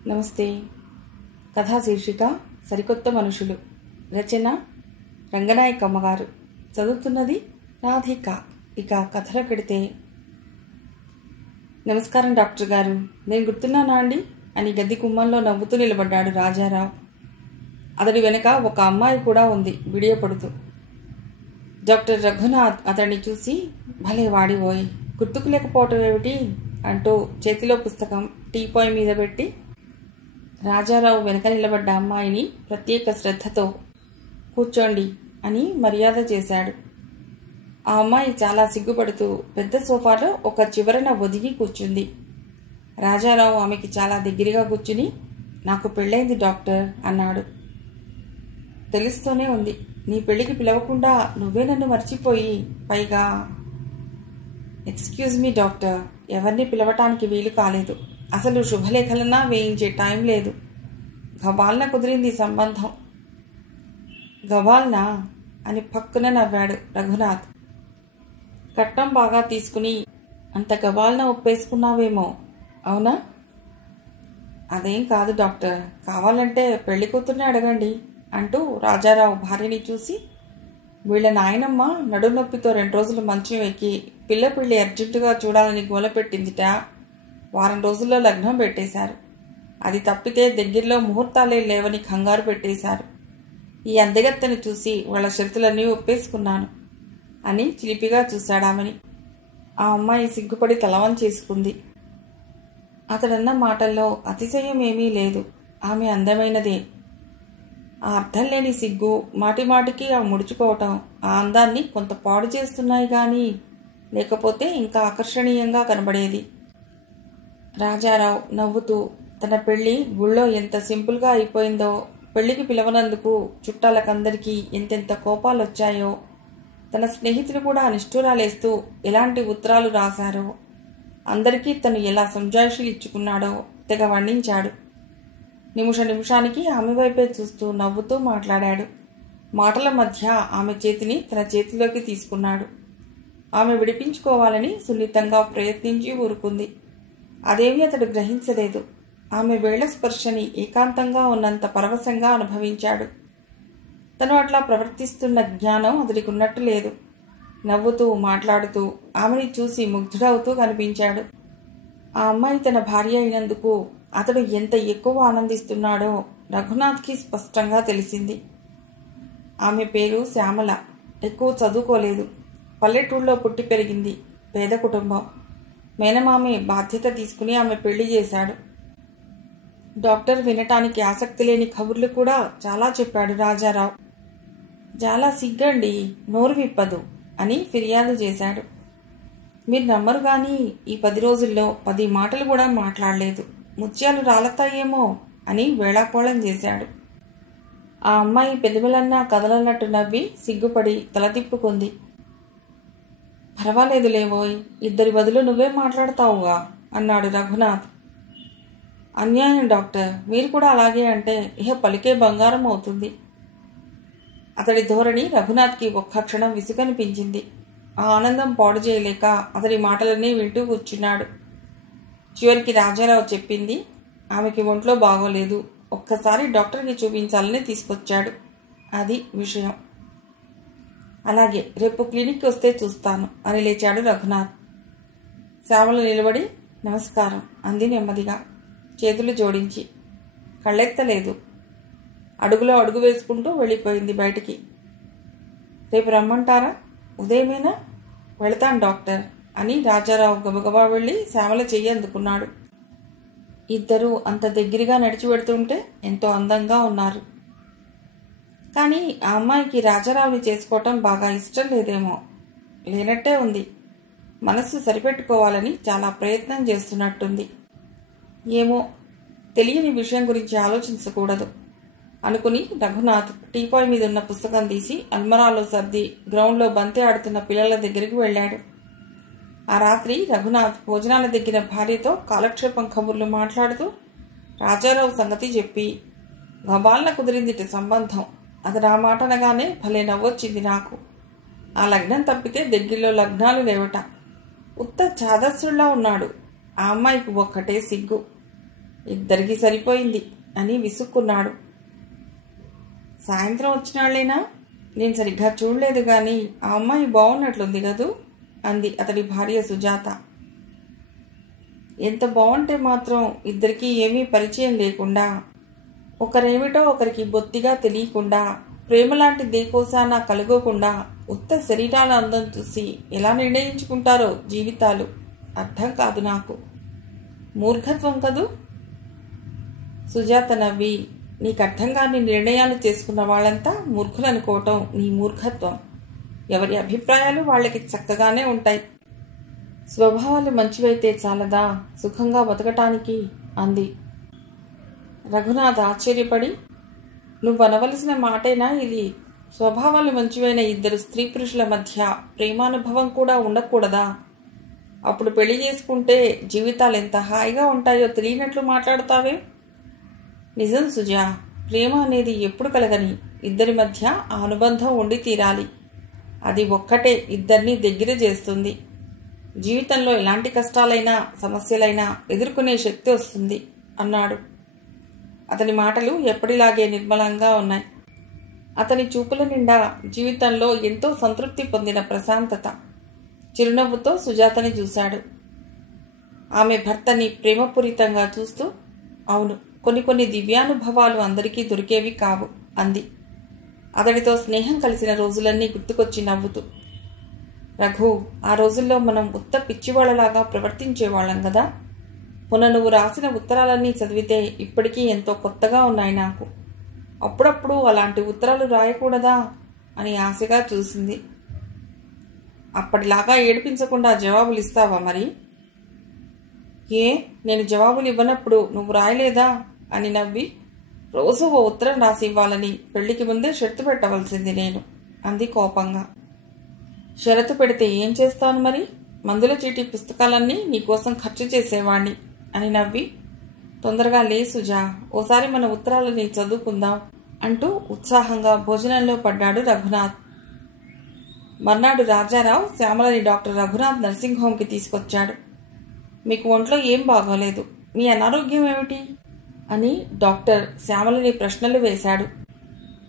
నమస్తే. కథా శీర్షిక సరికొత్త మనుషులు. రచన రంగనాయకమ్మ గారు. చదువుతున్నది రాధిక. ఇక కథలో పెడితే, నమస్కారం డాక్టర్ గారు, నేను గుర్తున్నానా అండి అని గది కుమ్మంలో నవ్వుతూ నిలబడ్డాడు రాజారావు. అతడి వెనుక ఒక అమ్మాయి కూడా ఉంది బిడియపడుతూ. డాక్టర్ రఘునాథ్ అతడిని చూసి, భలే వాడిపోయి గుర్తుకు లేకపోవటం ఏమిటి అంటూ చేతిలో పుస్తకం టీపాయ్ మీద పెట్టి రాజారావు వెనక నిలబడ్డ అమ్మాయిని ప్రత్యేక శ్రద్ధతో కూర్చోండి అని మర్యాద చేశాడు. ఆ అమ్మాయి చాలా సిగ్గుపడుతూ పెద్ద సోఫాలో ఒక చివరన ఒదిగి కూర్చుంది. రాజారావు ఆమెకి చాలా దగ్గరగా కూర్చుని, నాకు పెళ్ళైంది డాక్టర్ అన్నాడు. తెలుస్తూనే ఉంది, నీ పెళ్లికి పిలవకుండా నువ్వే నన్ను మర్చిపోయి, పైగా ఎక్స్క్యూజ్ మీ డాక్టర్, ఎవరిని పిలవటానికి వీలు కాలేదు. అసలు శుభలేఖలన్నా వేయించే టైం లేదు. గబాల్న కుదిరింది సంబంధం. గబాల్నా అని పక్కున నవ్వాడు రఘునాథ్. కట్నం బాగా తీసుకుని అంత గబాల్న ఒప్పేసుకున్నావేమో, అవునా? అదేం కాదు డాక్టర్, కావాలంటే పెళ్లి కూతుర్ని అడగండి అంటూ రాజారావు భార్యని చూసి, వీళ్ళ నాయనమ్మ నడునొప్పితో 2 రోజులు మంచం ఎక్కి పిల్ల పెళ్లి అర్జెంటుగా చూడాలని గోలపెట్టిందిట. వారం రోజుల్లో లగ్నం పెట్టేశారు. అది తప్పితే దగ్గరలో ముహూర్తాలే లేవని కంగారు పెట్టేశారు. ఈ అందగత్తని చూసి వాళ్ళ షరతులన్నీ ఒప్పేసుకున్నాను అని చిలిపిగా చూశాడామని. ఆ అమ్మాయి సిగ్గుపడి తలవం చేసుకుంది. అతడన్న మాటల్లో అతిశయం ఏమీ లేదు. ఆమె అందమైనదే. ఆ అర్థం లేని సిగ్గు, మాటిమాటికి ఆ ముడుచుకోవటం ఆ అందాన్ని కొంత పాడు చేస్తున్నాయి కానీ, లేకపోతే ఇంకా ఆకర్షణీయంగా కనబడేది. రాజారావు నవ్వుతూ తన పెళ్లి గుళ్ళో ఎంత సింపుల్గా అయిపోయిందో, పెళ్లికి పిలవనందుకు చుట్టాలకందరికీ ఎంతెంత కోపాలు వచ్చాయో, తన స్నేహితులు కూడా నిష్ఠూరాలేస్తూ ఎలాంటి ఉత్తరాలు రాశారో, అందరికీ తను ఎలా సంజాయిషీలు ఇచ్చుకున్నాడో తెగ వర్ణించాడు. నిమిషానికి ఆమె వైపే చూస్తూ నవ్వుతూ మాట్లాడాడు. మాటల మధ్య ఆమె చేతిని తన చేతిలోకి తీసుకున్నాడు. ఆమె విడిపించుకోవాలని సున్నితంగా ప్రయత్నించి ఊరుకుంది. అదేమీ అతడు గ్రహించలేదు. ఆమె వేళ్ల స్పర్శని ఏకాంతంగా ఉన్నంత పరవశంగా అనుభవించాడు. తను అట్లా ప్రవర్తిస్తున్న జ్ఞానం అతడికి ఉన్నట్టు లేదు. నవ్వుతూ మాట్లాడుతూ ఆమెని చూసి ముగ్ధుడవుతూ కనిపించాడు. ఆ అమ్మాయి తన భార్య అయినందుకు అతడు ఎంత ఎక్కువ ఆనందిస్తున్నాడో రఘునాథ్కి స్పష్టంగా తెలిసింది. ఆమె పేరు శ్యామల. ఎక్కువ చదువుకోలేదు. పల్లెటూళ్ళలో పుట్టి పెరిగింది. పేద కుటుంబం. మేనమామే బాధ్యత తీసుకుని ఆమె పెళ్లి చేశాడు. డాక్టర్ వినటానికి ఆసక్తి లేని కబుర్లు కూడా చాలా చెప్పాడు రాజారావు. చాలా సిగ్గండి, నోరు విప్పదు అని ఫిర్యాదు చేశాడు. మీరు నమ్మరు కానీ ఈ 10 రోజుల్లో 10 మాటలు కూడా మాట్లాడలేదు. ముత్యాలు రాలతాయేమో అని వేళాకోళం చేశాడు. ఆ అమ్మాయి పెదవులన్నా కదలన్నట్టు నవ్వి సిగ్గుపడి తల తిప్పుకుంది. పర్వాలేదులేవోయ్, 2 బదులు నువ్వే మాట్లాడతావుగా అన్నాడు రఘునాథ్. అన్యాయం డాక్టర్, మీరు కూడా అలాగే అంటే ఇహ పలికే బంగారం అవుతుంది. అతడి ధోరణి రఘునాథ్కి ఒక్క క్షణం విసుగనిపించింది. ఆ ఆనందం పాడు చేయలేక అతడి మాటలన్నీ వింటూ కూర్చున్నాడు. చివరికి రాజారావు చెప్పింది, ఆమెకి ఒంట్లో బాగోలేదు, ఒక్కసారి డాక్టర్కి చూపించాలని తీసుకొచ్చాడు. అది విషయం. అలాగే, రేపు క్లినిక్కి వస్తే చూస్తాను అని లేచాడు రఘునాథ్. శ్యామల నిలబడి నమస్కారం అంది నెమ్మదిగా, చేతులు జోడించి. కళ్ళెత్తలేదు. అడుగులో అడుగు వేసుకుంటూ వెళ్ళిపోయింది బయటికి. రేపు రమ్మంటారా? ఉదయమేనా? వెళతాను డాక్టర్ అని రాజారావు గబగబా వెళ్ళి శ్యామల చెయ్యి అందుకున్నాడు. ఇద్దరూ అంత దగ్గరగా నడిచి వెడుతుంటే ఎంతో అందంగా ఉన్నారు. కానీ ఆ అమ్మాయికి రాజారావుని చేసుకోవటం బాగా ఇష్టం లేదేమో. లేనట్టే ఉంది. మనస్సు సరిపెట్టుకోవాలని చాలా ప్రయత్నం చేస్తున్నట్టుంది. ఏమో, తెలియని విషయం గురించి ఆలోచించకూడదు అనుకుని రఘునాథ్ టీపాయ్ మీద ఉన్న పుస్తకం తీసి అల్మరాలో సర్ది గ్రౌండ్లో బంతి ఆడుతున్న పిల్లల దగ్గరికి వెళ్ళాడు. ఆ రాత్రి రఘునాథ్ భోజనాల దగ్గర భార్యతో కాలక్షేపం కబుర్లు మాట్లాడుతూ రాజారావు సంగతి చెప్పి, గబాల్న కుదిరిందిట సంబంధం. అది నా మాట అనగానే భలే నవ్వొచ్చింది నాకు. ఆ లగ్నం తప్పితే దగ్గరలో లగ్నాలు లేవట. ఉత్త చాదస్సుల్లా ఉన్నాడు. ఆ అమ్మాయికి ఒక్కటే సిగ్గు. ఇద్దరికీ సరిపోయింది అని విసుక్కున్నాడు. సాయంత్రం వచ్చినాళ్ళేనా? నేను సరిగ్గా చూడలేదు కానీ ఆ అమ్మాయి బాగున్నట్లుంది కదూ అంది అతడి భార్య సుజాత. ఎంత బాగుంటే మాత్రం ఇద్దరికీ ఏమీ పరిచయం లేకుండా, ఒకరేమిటో ఒకరికి బొత్తిగా తెలియకుండా, ప్రేమలాంటి దేకోసాన కలుగోకుండా ఉత్త శరీరాల అందం చూసి ఎలా నిర్ణయించుకుంటారో జీవితాలు అర్థం కాదు నాకు. మూర్ఖత్వం కదూ? సుజాత నవ్వి, నీకు అర్థం కాని నిర్ణయాలు చేసుకున్న వాళ్ళంతా మూర్ఖులనుకోవటం నీ మూర్ఖత్వం. ఎవరి అభిప్రాయాలు వాళ్ళకి చక్కగానే ఉంటాయి. స్వభావాలు మంచివైతే చాలదా సుఖంగా బతకటానికి అంది. రఘునాథ్ ఆశ్చర్యపడి, నువ్వు అనవలసిన మాటేనా ఇది? స్వభావాలు మంచివైన ఇద్దరు స్త్రీ పురుషుల మధ్య ప్రేమానుభవం కూడా ఉండకూడదా? అప్పుడు పెళ్లి చేసుకుంటే జీవితాలు ఎంత హాయిగా ఉంటాయో తెలియనట్లు మాట్లాడతావే. నిజం సుజా, ప్రేమ అనేది ఎప్పుడు కలగని ఇద్దరి మధ్య ఆ అనుబంధం ఉండి తీరాలి. అది ఒక్కటే ఇద్దరినీ దగ్గర చేస్తుంది. జీవితంలో ఎలాంటి కష్టాలైనా సమస్యలైనా ఎదుర్కొనే శక్తి వస్తుంది అన్నాడు. అతని మాటలు ఎప్పటిలాగే నిర్మలంగా ఉన్నాయి. అతని చూపుల నిండా జీవితంలో ఎంతో సంతృప్తి పొందిన ప్రశాంతత. చిరునవ్వుతో సుజాతని చూశాడు. ఆమె భర్తని ప్రేమపూరితంగా చూస్తూ, అవును, కొన్ని దివ్యానుభవాలు అందరికీ దొరికేవి కావు అంది. అతడితో స్నేహం కలిసిన రోజులన్నీ గుర్తుకొచ్చి నవ్వుతూ. రఘు, ఆ రోజుల్లో మనం ఉత్త పిచ్చివాళ్లలాగా ప్రవర్తించేవాళ్ళం కదా. మొన్న నువ్వు రాసిన ఉత్తరాలన్నీ చదివితే ఇప్పటికీ ఎంతో కొత్తగా ఉన్నాయి నాకు. అప్పుడప్పుడు అలాంటి ఉత్తరాలు రాయకూడదా అని ఆశగా చూసింది. అప్పటిలాగా ఏడిపించకుండా జవాబులు ఇస్తావా మరి? ఏ, నేను జవాబులు ఇవ్వనప్పుడు నువ్వు రాయలేదా అని నవ్వి, రోజు ఓ ఉత్తరం రాసి ఇవ్వాలని పెళ్లికి ముందే షరతు పెట్టవలసింది నేను అంది కోపంగా. షరతు పెడితే ఏం చేస్తాను మరి? మందుల చీటీ పుస్తకాలన్నీ నీకోసం ఖర్చు చేసేవాణ్ణి అని నవ్వి, తొందరగా లే సుజా, ఓసారి మన ఉత్తరాలని చదువుకుందాం అంటూ ఉత్సాహంగా భోజనంలో పడ్డాడు రఘునాథ్. మర్నాడు రాజారావు శ్యామలని డాక్టర్ రఘునాథ్ నర్సింగ్ హోంకి తీసుకొచ్చాడు. మీకు ఒంట్లో ఏం బాగోలేదు, మీ అనారోగ్యం ఏమిటి అని డాక్టర్ శ్యామలని ప్రశ్నలు వేశాడు.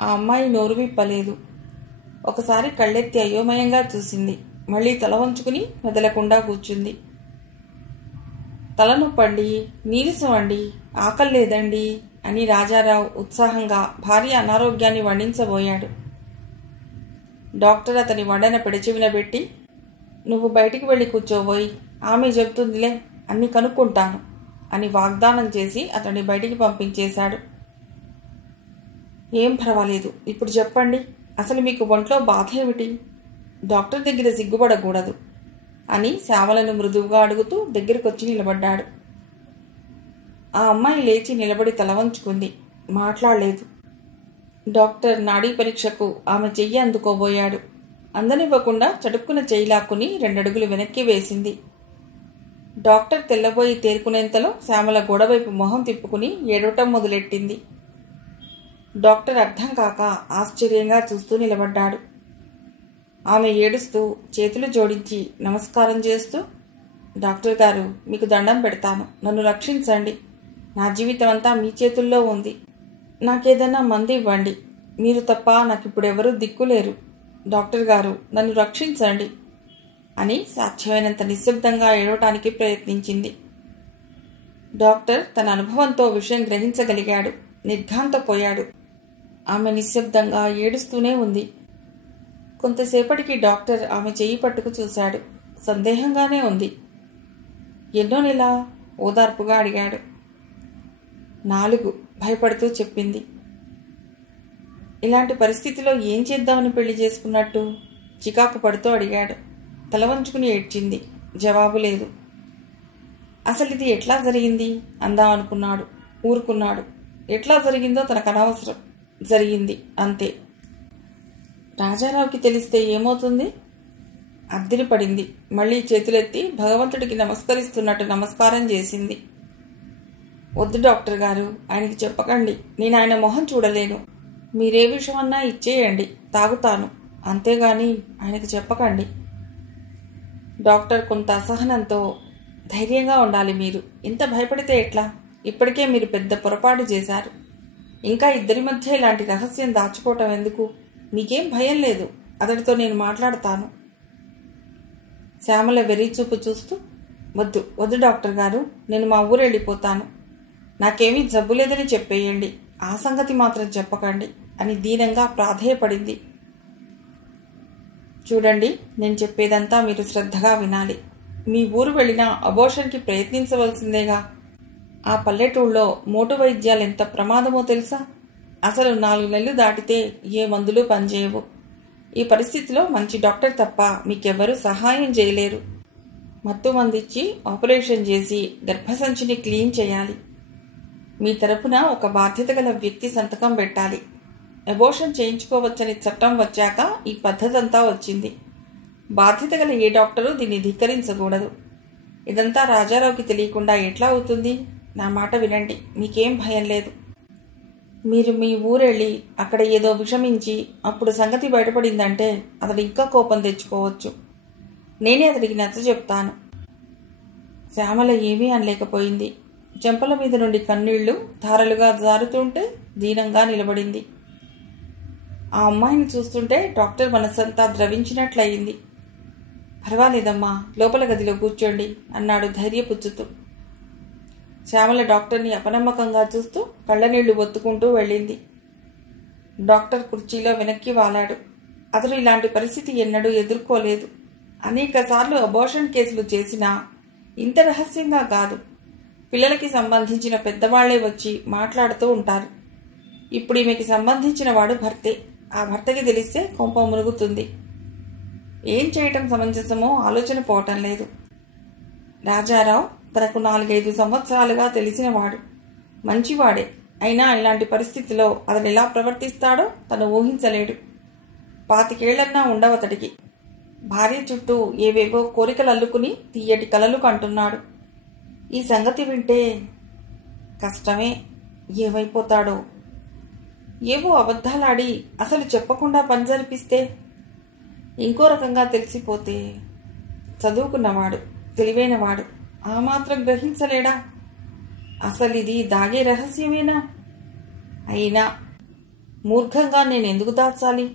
ఆ అమ్మాయి నోరు విప్పలేదు. ఒకసారి కళ్ళెత్తి అయోమయంగా చూసింది. మళ్ళీ తల వంచుకుని మెదలకుండా కూర్చుంది. తలనొప్పండి, నీరసం అండి, ఆకలి లేదండి అని రాజారావు ఉత్సాహంగా భార్య అనారోగ్యాన్ని వర్ణించబోయాడు. డాక్టర్ అతని వడన పెడచెవిన పెట్టి, నువ్వు బయటికి వెళ్ళి కూర్చోబోయి, ఆమె చెబుతుందిలే, అన్ని కనుక్కుంటాను అని వాగ్దానం చేసి అతన్ని బయటికి పంపించేశాడు. ఏం పర్వాలేదు, ఇప్పుడు చెప్పండి, అసలు మీకు ఒంట్లో బాధ ఏమిటి? డాక్టర్ దగ్గర సిగ్గుపడకూడదు అని శ్యామలను మృదువుగా అడుగుతూ దగ్గరకొచ్చి నిలబడ్డాడు. ఆ అమ్మాయి లేచి నిలబడి తల వంచుకుంది. మాట్లాడలేదు. డాక్టర్ నాడీ పరీక్షకు ఆమె చెయ్యి అందుకోబోయాడు. అందనివ్వకుండా చటుక్కున చెయ్యి లాక్కుని 2 అడుగులు వెనక్కి వేసింది. డాక్టర్ తెల్లబోయి తేరుకునేంతలో శ్యామల గోడవైపు మొహం తిప్పుకుని ఏడవటం మొదలెట్టింది. డాక్టర్ అర్థం కాక ఆశ్చర్యంగా చూస్తూ నిలబడ్డాడు. ఆమె ఏడుస్తూ చేతులు జోడించి నమస్కారం చేస్తూ, డాక్టర్ గారు, మీకు దండం పెడతాను, నన్ను రక్షించండి, నా జీవితం అంతా మీ చేతుల్లో ఉంది, నాకేదన్నా మందు ఇవ్వండి, మీరు తప్ప నాకిప్పుడెవరూ దిక్కులేరు, డాక్టర్ గారు నన్ను రక్షించండి అని సాధ్యమైనంత నిశ్శబ్దంగా ఏడవటానికి ప్రయత్నించింది. డాక్టర్ తన అనుభవంతో విషయం గ్రహించగలిగాడు. నిర్ఘాంతపోయాడు. ఆమె నిశ్శబ్దంగా ఏడుస్తూనే ఉంది. కొంతసేపటికి డాక్టర్ ఆమె చెయ్యి పట్టుకు చూశాడు. సందేహంగానే ఉంది. ఎన్నో నెల? ఓదార్పుగా అడిగాడు. 4 భయపడుతూ చెప్పింది. ఇలాంటి పరిస్థితిలో ఏం చేద్దామని పెళ్లి చేసుకున్నట్టు? చికాకు పడుతూ అడిగాడు. తల వంచుకుని ఏడ్చింది. జవాబు లేదు. అసలు ఇది ఎట్లా జరిగింది అందామనుకున్నాడు. ఊరుకున్నాడు. ఎట్లా జరిగిందో తనకు అనవసరం. జరిగింది అంతే. రాజారావుకి తెలిస్తే ఏమవుతుంది? అద్దిరి పడింది. మళ్లీ చేతులెత్తి భగవంతుడికి నమస్కరిస్తున్నట్టు నమస్కారం చేసింది. వద్దు డాక్టర్ గారు, ఆయనకి చెప్పకండి, నేను ఆయన మొహం చూడలేను, మీరే విషయమన్నా ఇచ్చేయండి, తాగుతాను, అంతేగాని ఆయనకి చెప్పకండి. డాక్టర్ కొంత అసహనంతో, ధైర్యంగా ఉండాలి మీరు, ఇంత భయపడితే ఎట్లా, ఇప్పటికే మీరు పెద్ద పొరపాటు చేశారు. ఇంకా ఇద్దరి మధ్య ఇలాంటి రహస్యం దాచుకోవటం ఎందుకు? మీకేం భయం లేదు, అతడితో నేను మాట్లాడతాను. శ్యామల వెర్రిచూపు చూస్తూ, వద్దు వద్దు డాక్టర్ గారు, నేను మా ఊరు వెళ్ళిపోతాను. నాకేమీ జబ్బు లేదని చెప్పేయండి, ఆ సంగతి మాత్రం చెప్పకండి అని దీనంగా ప్రాధేయపడింది. చూడండి, నేను చెప్పేదంతా మీరు శ్రద్ధగా వినాలి. మీ ఊరు వెళ్ళినా అబోర్షన్కి ప్రయత్నించవలసిందేగా. ఆ పల్లెటూళ్ళలో మోటు వైద్యాలు ఎంత ప్రమాదమో తెలుసా? అసలు 4 నెలలు దాటితే ఏ మందులు పనిచేయవు. ఈ పరిస్థితిలో మంచి డాక్టర్ తప్ప మీకెవ్వరూ సహాయం చేయలేరు. మత్తు మందిచ్చి ఆపరేషన్ చేసి గర్భసంచిని క్లీన్ చేయాలి. మీ తరపున ఒక బాధ్యత గల వ్యక్తి సంతకం పెట్టాలి. అబోర్షన్ చేయించుకోవచ్చని చట్టం వచ్చాక ఈ పద్ధతి అంతా వచ్చింది. బాధ్యత గల ఏ డాక్టరు దీన్ని ధిక్కరించకూడదు. ఇదంతా రాజారావుకి తెలియకుండా ఎట్లా అవుతుంది? నా మాట వినండి, మీకేం భయం లేదు. మీరు మీ ఊరెళ్ళి అక్కడ ఏదో విషమించి అప్పుడు సంగతి బయటపడిందంటే అతడు ఇంకా కోపం తెచ్చుకోవచ్చు. నేనే అతడికి నచ్చ చెప్తాను. శ్యామల ఏమీ అనలేకపోయింది. చెంపల మీద నుండి కన్నీళ్లు ధారలుగా జారుతుంటే దీనంగా నిలబడింది. ఆ అమ్మాయిని చూస్తుంటే డాక్టర్ మనసంతా ద్రవించినట్లయింది. పర్వాలేదమ్మా, లోపల గదిలో కూర్చోండి అన్నాడు ధైర్యపుచ్చుతూ. శ్యామల డాక్టర్ని అపనమ్మకంగా చూస్తూ కళ్ళనీళ్లు ఒత్తుకుంటూ వెళ్ళింది. డాక్టర్ కుర్చీలో వెనక్కి వాలాడు. అతడు ఇలాంటి పరిస్థితి ఎన్నడూ ఎదుర్కోలేదు. అనేకసార్లు అబోర్షన్ కేసులు చేసినా ఇంత రహస్యంగా కాదు. పిల్లలకి సంబంధించిన పెద్దవాళ్లే వచ్చి మాట్లాడుతూ ఉంటారు. ఇప్పుడు ఈమెకి సంబంధించిన వాడు భర్తే. ఆ భర్తకి తెలిస్తే కొంప మునుగుతుంది. ఏం చేయటం సమంజసమో ఆలోచన పోవటం లేదు. రాజారావు తనకు 4-5 సంవత్సరాలుగా తెలిసినవాడు, మంచివాడే. అయినా ఇలాంటి పరిస్థితిలో అతడు ఎలా ప్రవర్తిస్తాడో తను ఊహించలేడు. 25 ఏళ్లన్నా ఉండవతడికి. భార్య చుట్టూ ఏవేవో కోరికలు అల్లుకుని తీయటి కలలు కంటున్నాడు. ఈ సంగతి వింటే కష్టమే. ఏమైపోతాడో. ఏవో అబద్ధాలాడి అసలు చెప్పకుండా పని జరిపిస్తే, ఇంకో రకంగా తెలిసిపోతే. చదువుకున్నవాడు, తెలివైనవాడు, ఆ మాత్రం గ్రహించలేడా? అసలు ఇది దాగే రహస్యమేనా? అయినా మూర్ఖంగా నేనెందుకు దాచాలి?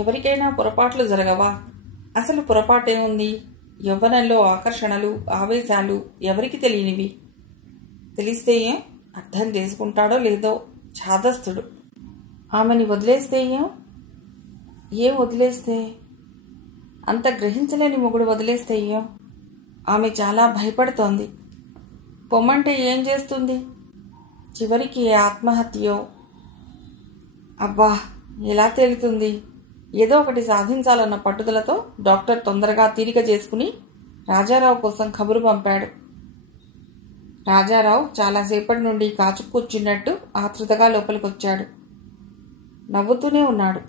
ఎవరికైనా పొరపాట్లు జరగవా? అసలు పొరపాటేముంది? యవ్వనంలో ఆకర్షణలు, ఆవేశాలు ఎవరికి తెలియనివి? తెలిస్తే ఏం? అర్థం చేసుకుంటాడో లేదో ఛాదస్తుడు. ఆమెని వదిలేస్తే ఏం వదిలేస్తే? అంత గ్రహించలేని మొగుడు వదిలేస్తే ఏం? ఆమె చాలా భయపడుతోంది. పొమ్మంటే ఏం చేస్తుంది? చివరికి ఏ ఆత్మహత్యో. అబ్బా, ఎలా తేలుతుంది? ఏదో ఒకటి సాధించాలన్న పట్టుదలతో డాక్టర్ తొందరగా తీరిక చేసుకుని రాజారావు కోసం కబురు పంపాడు. రాజారావు చాలాసేపటి నుండి కాచు కూర్చున్నట్టు ఆతృతగా లోపలికొచ్చాడు. నవ్వుతూనే ఉన్నాడు.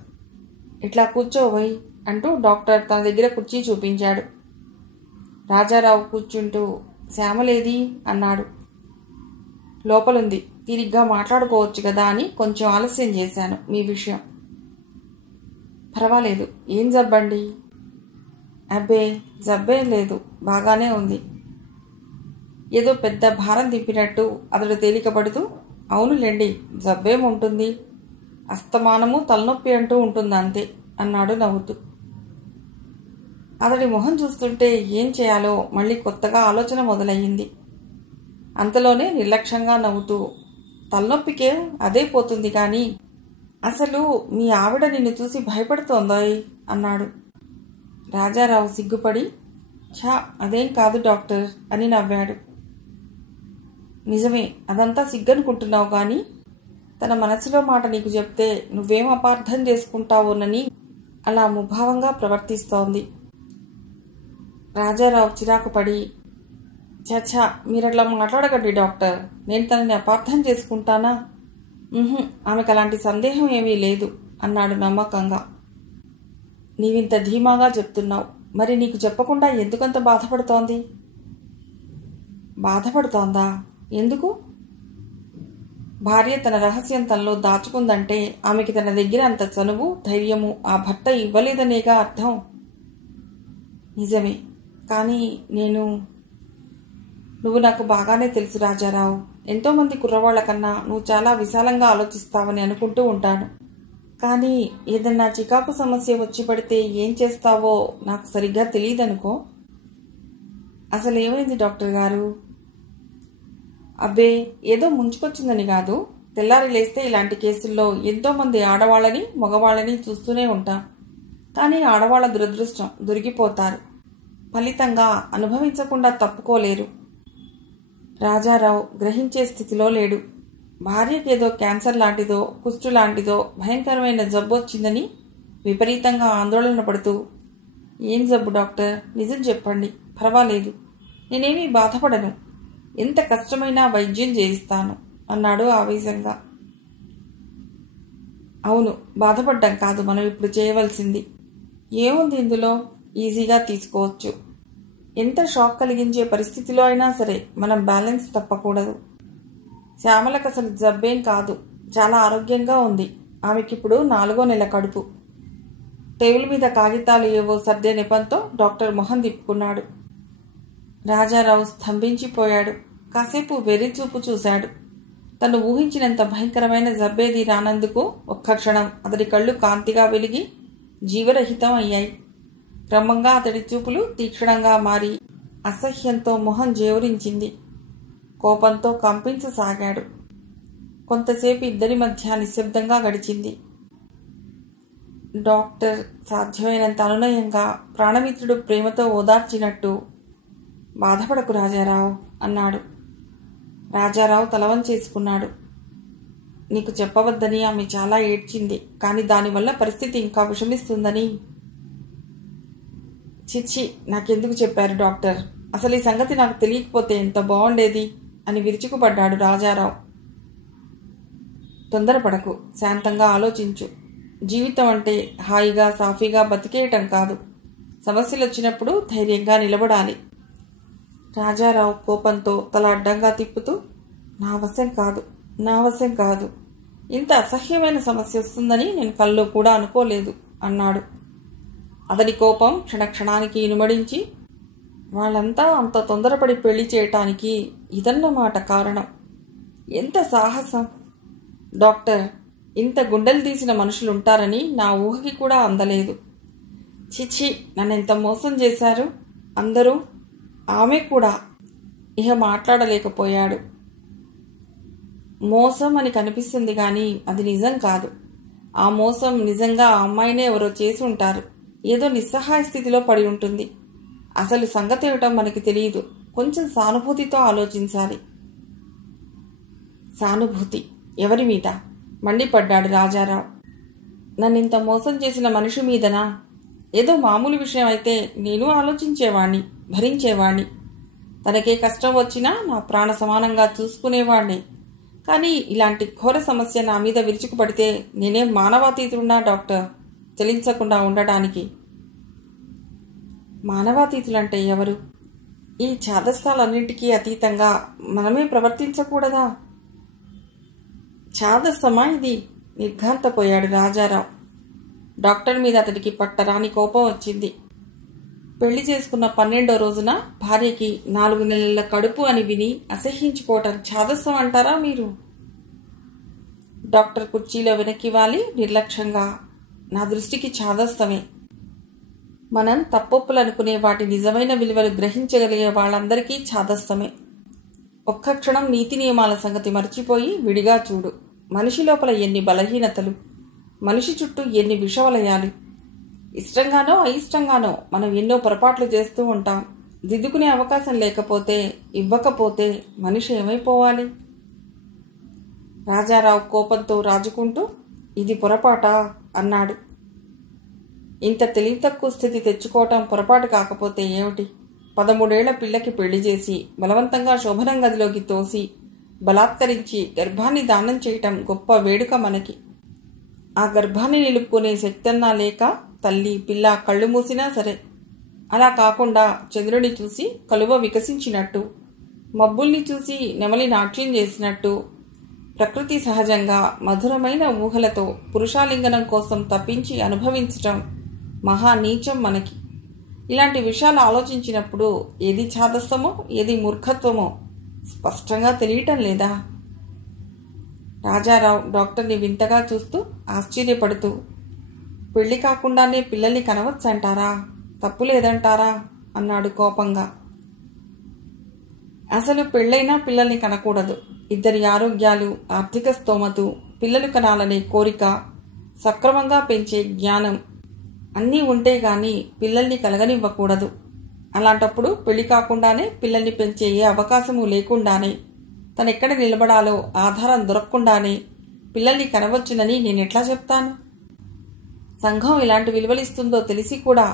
ఇట్లా కూర్చోవై అంటూ డాక్టర్ తన దగ్గర కుర్చీ చూపించాడు. రాజారావు కూర్చుంటూ, శ్యామలేది అన్నాడు. లోపలుంది, తీరిగ్గా మాట్లాడుకోవచ్చు కదా అని కొంచెం ఆలస్యం చేశాను మీ విషయం. పర్వాలేదు. ఏం జబ్బండి? అబ్బే, జబ్బేం లేదు, బాగానే ఉంది. ఏదో పెద్ద భారం దింపినట్టు అతడు తేలికపడుతూ, అవునులేండి, జబ్బేముంటుంది, అస్తమానము తలనొప్పి అంటూ ఉంటుంది అంతే అన్నాడు నవ్వుతూ. అతడి మొహం చూస్తుంటే ఏం చేయాలో మళ్ళీ కొత్తగా ఆలోచన మొదలయ్యింది. అంతలోనే నిర్లక్ష్యంగా నవ్వుతూ, తలనొప్పికే అదే పోతుంది కానీ అసలు మీ ఆవిడ నిన్ను చూసి భయపడుతోందోయ్ అన్నాడు. రాజారావు సిగ్గుపడి, ఛా, అదేం కాదు డాక్టర్ అని నవ్వాడు. నిజమే, అదంతా సిగ్గనుకుంటున్నావు కానీ తన మనసులో మాట నీకు చెప్తే నువ్వేం అపార్థం చేసుకుంటావోనని అలా ముభావంగా ప్రవర్తిస్తోంది. రాజారావు చిరాకు పడి, చచ్చా, మీరట్లా మాట్లాడకండి డాక్టర్, నేను తనని అపార్థం చేసుకుంటానా? ఆమెకు అలాంటి సందేహం ఏమీ లేదు అన్నాడు నమ్మకంగా. నీవింత ధీమాగా చెప్తున్నావు, మరి నీకు చెప్పకుండా ఎందుకంత బాధపడుతోంది? బాధపడుతోందా? ఎందుకు? భార్య తన రహస్యం తనలో దాచుకుందంటే ఆమెకి తన దగ్గర అంత చనువు, ధైర్యము ఆ భర్త ఇవ్వలేదనేగా అర్థం. నిజమే, కానీ నువ్వు నాకు బాగానే తెలుసు రాజారావు. ఎంతోమంది కుర్రవాళ్ల కన్నా నువ్వు చాలా విశాలంగా ఆలోచిస్తావని అనుకుంటూ ఉంటాను. కానీ ఏదన్నా చికాకు సమస్య వచ్చి పడితే ఏం చేస్తావో నాకు సరిగ్గా తెలియదనుకో. అసలు ఏమైంది డాక్టర్ గారు? అబ్బే, ఏదో ముంచుకొచ్చిందని కాదు. తెల్లారి లేస్తే ఇలాంటి కేసుల్లో ఎంతోమంది ఆడవాళ్ళని మగవాళ్ళని చూస్తూనే ఉంటాం. కానీ ఆడవాళ్ల దురదృష్టం, దొరికిపోతారు. ఫలితంగా అనుభవించకుండా తప్పుకోలేరు. రాజారావు గ్రహించే స్థితిలో లేడు. భార్యకేదో క్యాన్సర్ లాంటిదో కుష్టు లాంటిదో భయంకరమైన జబ్బు వచ్చిందని విపరీతంగా ఆందోళన పడుతూ, ఏం జబ్బు డాక్టర్? నిజం చెప్పండి, పర్వాలేదు, నేనేమీ బాధపడను, ఎంత కష్టమైనా వైద్యం చేయిస్తాను అన్నాడు ఆవేశంగా. అవును, బాధపడ్డం కాదు మనం ఇప్పుడు చేయవలసింది. ఏముంది ఇందులో? ఈజీగా తీసుకోవచ్చు. ఎంత షాక్ కలిగించే పరిస్థితిలో అయినా సరే మనం బ్యాలెన్స్ తప్పకూడదు. శ్యామలకు అసలు జబ్బేం కాదు, చాలా ఆరోగ్యంగా ఉంది. ఆమెకిప్పుడు 4వ నెల కడుపు. టేబుల్ మీద కాగితాలు ఏవో సర్దే నెపంతో డాక్టర్ మొహం తిప్పుకున్నాడు. రాజారావు స్తంభించిపోయాడు. కాసేపు వెర్రిచూపు చూశాడు. తను ఊహించినంత భయంకరమైన జబ్బేది రానందుకు ఒక్క క్షణం అతడి కళ్ళు కాంతిగా వెలిగి జీవరహితం అయ్యాయి. క్రమంగా అతడి చూపులు తీక్షణంగా మారి అసహ్యంతో మొహం జేవురించింది. కోపంతో కంపించసాగాడు. కొంతసేపు ఇద్దరి మధ్య నిశ్శబ్దంగా గడిచింది. డాక్టర్ సాధ్యమైనంత అనునయంగా ప్రాణమిత్రుడు ప్రేమతో ఓదార్చినట్టు, బాధపడకు రాజారావు అన్నాడు. రాజారావు తలవంచేసుకున్నాడు. నీకు చెప్పవద్దని ఆమె చాలా ఏడ్చింది, కానీ దానివల్ల పరిస్థితి ఇంకా విషమిస్తుందని. చిచ్చి, నాకెందుకు చెప్పారు డాక్టర్? అసలు ఈ సంగతి నాకు తెలియకపోతే ఎంత బాగుండేది అని విరుచుకుపడ్డాడు రాజారావు. తొందరపడకు, శాంతంగా ఆలోచించు. జీవితం అంటే హాయిగా సాఫీగా బతికేయటం కాదు. సమస్యలు వచ్చినప్పుడు ధైర్యంగా నిలబడాలి. రాజారావు కోపంతో తల అడ్డంగా తిప్పుతూ, నా వశం కాదు, ఇంత అసహ్యమైన సమస్య వస్తుందని నేను కల్లో కూడా అనుకోలేదు అన్నాడు. అతడి కోపం క్షణక్షణానికి ఇనుమడించి, వాళ్ళంతా అంత తొందరపడి పెళ్లి చేయటానికి ఇదన్నమాట కారణం. ఎంత సాహసం డాక్టర్! ఇంత గుండెలు తీసిన మనుషులుంటారని నా ఊహకి కూడా అందలేదు. చిచ్చి, నన్నెంత మోసం చేశారు అందరూ, ఆమె కూడా. ఇహ మాట్లాడలేకపోయాడు. మోసం అని కనిపిస్తుంది కానీ అది నిజం కాదు. ఆ మోసం నిజంగా ఆ అమ్మాయినే ఎవరో చేసి ఉంటారు. ఏదో నిస్సహాయ స్థితిలో పడి ఉంటుంది. అసలు సంగతి ఏమిటో మనకి తెలియదు. కొంచెం సానుభూతితో ఆలోచించాలి. సానుభూతి ఎవరి మీద? మండిపడ్డాడు రాజారావు. నన్నింత మోసం చేసిన మనిషి మీదనా? ఏదో మామూలు విషయం అయితే నేను ఆలోచించేవాణ్ణి, భరించేవాణ్ణి. తనకే కష్టం వచ్చినా నా ప్రాణ సమానంగా చూసుకునేవాణ్ణి. కానీ ఇలాంటి ఘోర సమస్య నా మీద విరుచుకుపడితే నేనేం మానవాతీతున్నా డాక్టర్, చెలించకుండా ఉండటానికి. మానవాతీతులంటే ఎవరు? ఈ ఛాదస్తాలన్నింటికీ అతీతంగా మనమే ప్రవర్తించకూడదా? ఛాదస్తమా ఇది? నిర్ఘాంతపోయాడు రాజారావు. డాక్టర్ మీద అతడికి పట్టరాని కోపం వచ్చింది. పెళ్లి చేసుకున్న 12వ రోజున భార్యకి 4 నెలల కడుపు అని విని అసహ్యించుకోవటం ఛాదస్సం అంటారా మీరు? డాక్టర్ కుర్చీలో వెనక్కి వాలి నిర్లక్ష్యంగా, నా దృష్టికి ఛాదస్తమే. మనం తప్పొప్పులు అనుకునే వాటి నిజమైన విలువలు గ్రహించగలిగే వాళ్ళందరికీ ఛాదస్తమే. ఒక్క క్షణం నీతి నియమాల సంగతి మర్చిపోయి విడిగా చూడు. మనిషి లోపల ఎన్ని బలహీనతలు, మనిషి చుట్టూ ఎన్ని విషవలయాలు. ఇష్టంగానో అయిష్టంగానో మనం ఎన్నో పొరపాట్లు చేస్తూ ఉంటాం. దిద్దుకునే అవకాశం లేకపోతే, ఇవ్వకపోతే మనిషి ఏమైపోవాలి? రాజారావు కోపంతో రాజుకుంటూ, ఇది పొరపాటా అన్నాడు. ఇంత తెలివి తక్కువ స్థితి తెచ్చుకోవటం పొరపాటు కాకపోతే ఏమిటి? 13 ఏళ్ల పిల్లకి పెళ్లి చేసి బలవంతంగా శోభనం గదిలోకి తోసి బలాత్కరించి గర్భాన్ని దానం చేయటం గొప్ప వేడుక మనకి. ఆ గర్భాన్ని నిలుపుకునే శక్తన్నా లేక తల్లి పిల్ల కళ్ళు మూసినా సరే. అలా కాకుండా చంద్రుని చూసి కలువ వికసించినట్టు, మబ్బుల్ని చూసి నెమలి నాట్యం చేసినట్టు, ప్రకృతి సహజంగా మధురమైన ఊహలతో పురుషాలింగనం కోసం తప్పించి అనుభవించటం మహా నీచం మనకి. ఇలాంటి విషయాలు ఆలోచించినప్పుడు ఏది ఛాదస్తమో ఏది మూర్ఖత్వమో స్పష్టంగా తెలియటం లేదా? రాజారావు డాక్టర్ని వింతగా చూస్తూ ఆశ్చర్యపడుతూ, పెళ్లి కాకుండానే పిల్లల్ని కనవచ్చంటారా? తప్పు లేదంటారా? అన్నాడు కోపంగా. అసలు పెళ్ళైనా పిల్లల్ని కనకూడదు. ఇద్దరి ఆరోగ్యాలు, ఆర్థిక స్తోమతు, పిల్లలు కనాలనే కోరిక, సక్రమంగా పెంచే జ్ఞానం అన్నీ ఉంటే గాని పిల్లల్ని కలగనివ్వకూడదు. అలాంటప్పుడు పెళ్లి కాకుండానే పిల్లల్ని పెంచే ఏ అవకాశము లేకుండానే, తనెక్కడ నిలబడాలో ఆధారం దొరకకుండానే పిల్లల్ని కనవచ్చునని నేనెట్లా చెప్తాను? సంఘం ఇలాంటి విలువలిస్తుందో తెలిసి కూడా